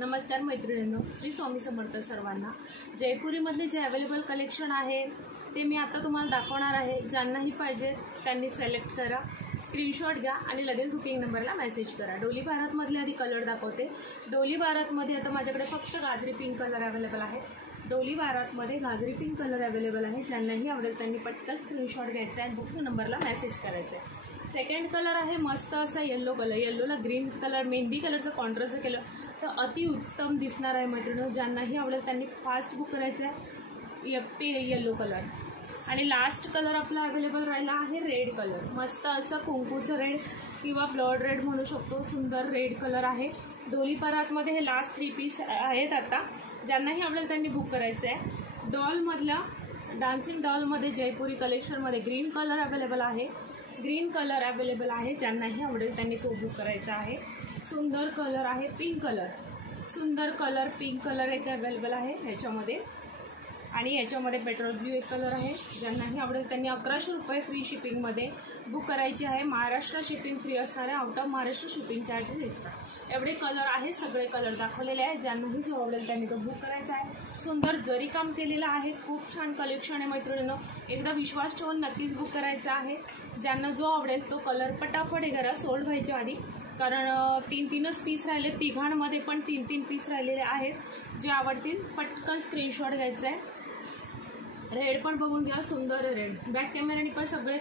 नमस्कार मैत्रिणींनो, श्री स्वामी समर्थ सर्वांना। जयपुरीमधले जे अवेलेबल कलेक्शन आहे ते मी आता तुम्हाला दाखवणार आहे। ज्यांनाही पाहिजे त्यांनी सिलेक्ट करा, स्क्रीनशॉट घ्या आणि लगेच बुकिंग नंबरला मेसेज करा। डोली भारतमधले आधी कलर दाखवते। डोली भारतमध्ये आता माझ्याकडे फक्त गाजरी पिंक कलर अवेलेबल आहे। डोली भारतमध्ये गाजरी पिंक कलर अवेलेबल आहे। ज्यांनाही आवडेल त्यांनी पटकन स्क्रीनशॉट घ्यायचा आणि बुकिंग नंबरला मेसेज करायचा आहे। सेकंड कलर आहे मस्त असा येलो कलर। येल्लोला ग्रीन कलर मेहंदी कलरचं कॉन्ट्रास्ट केलं तर अति उत्तम दिसणार आहे मैत्रिणींनो। ज्यांनाही आवडेल त्यांनी फास्ट बुक करायचं आहे येल्लो कलर। आणि लास्ट कलर आपला अवेलेबल राहिला आहे रेड कलर। मस्त असं कुंकूचं रेड किंवा ब्लड रेड म्हणू शकतो, सुंदर रेड कलर आहे। डोली भारतमध्ये हे लास्ट 3 पीस आहेत। आता ज्यांनाही आवडेल त्यांनी बुक करायचं आहे। डॉलमधला डान्सिंग डॉलमध्ये जयपुरी कलेक्शनमध्ये ग्रीन कलर अवेलेबल आहे। ग्रीन कलर अवेलेबल आहे। ज्यांनाही आवडेल त्यांनी तो बुक करायचा आहे। सुंदर कलर आहे पिंक कलर, सुंदर कलर पिंक कलर एक अवेलेबल आहे ह्याच्यामध्ये। आणि याच्यामध्ये पेट्रोल ब्ल्यू एक कलर आहे। ज्यांनाही आवडेल त्यांनी 1100 रुपये फ्री शिपिंगमध्ये बुक करायची आहे। महाराष्ट्र शिपिंग फ्री असणार आहे, out of Maharashtra shipping charges extra. एवढे कलर आहे, सगळे कलर दाखवलेले आहेत। ज्यांनाही जो आवडेल त्यांनी तो बुक करायचा आहे। सुंदर जरी काम केलेलं आहे, खूप छान कलेक्शन आहे मैत्रिणींनो। एकदा विश्वास ठेवून नक्कीच बुक करायचा आहे। ज्यांना जो आवडेल तो कलर पटापट हे करा सोल्ड व्हायच्या आधी, कारण 3-3च पीस राहिले। तिघांमध्ये पण 3-3 पीस राहिलेले आहेत। जे आवडतील पटकन स्क्रीनशॉट घ्यायचा आहे। रेड पण बघून घ्या, सुंदर रेड। बॅक कॅमेराने पण सगळे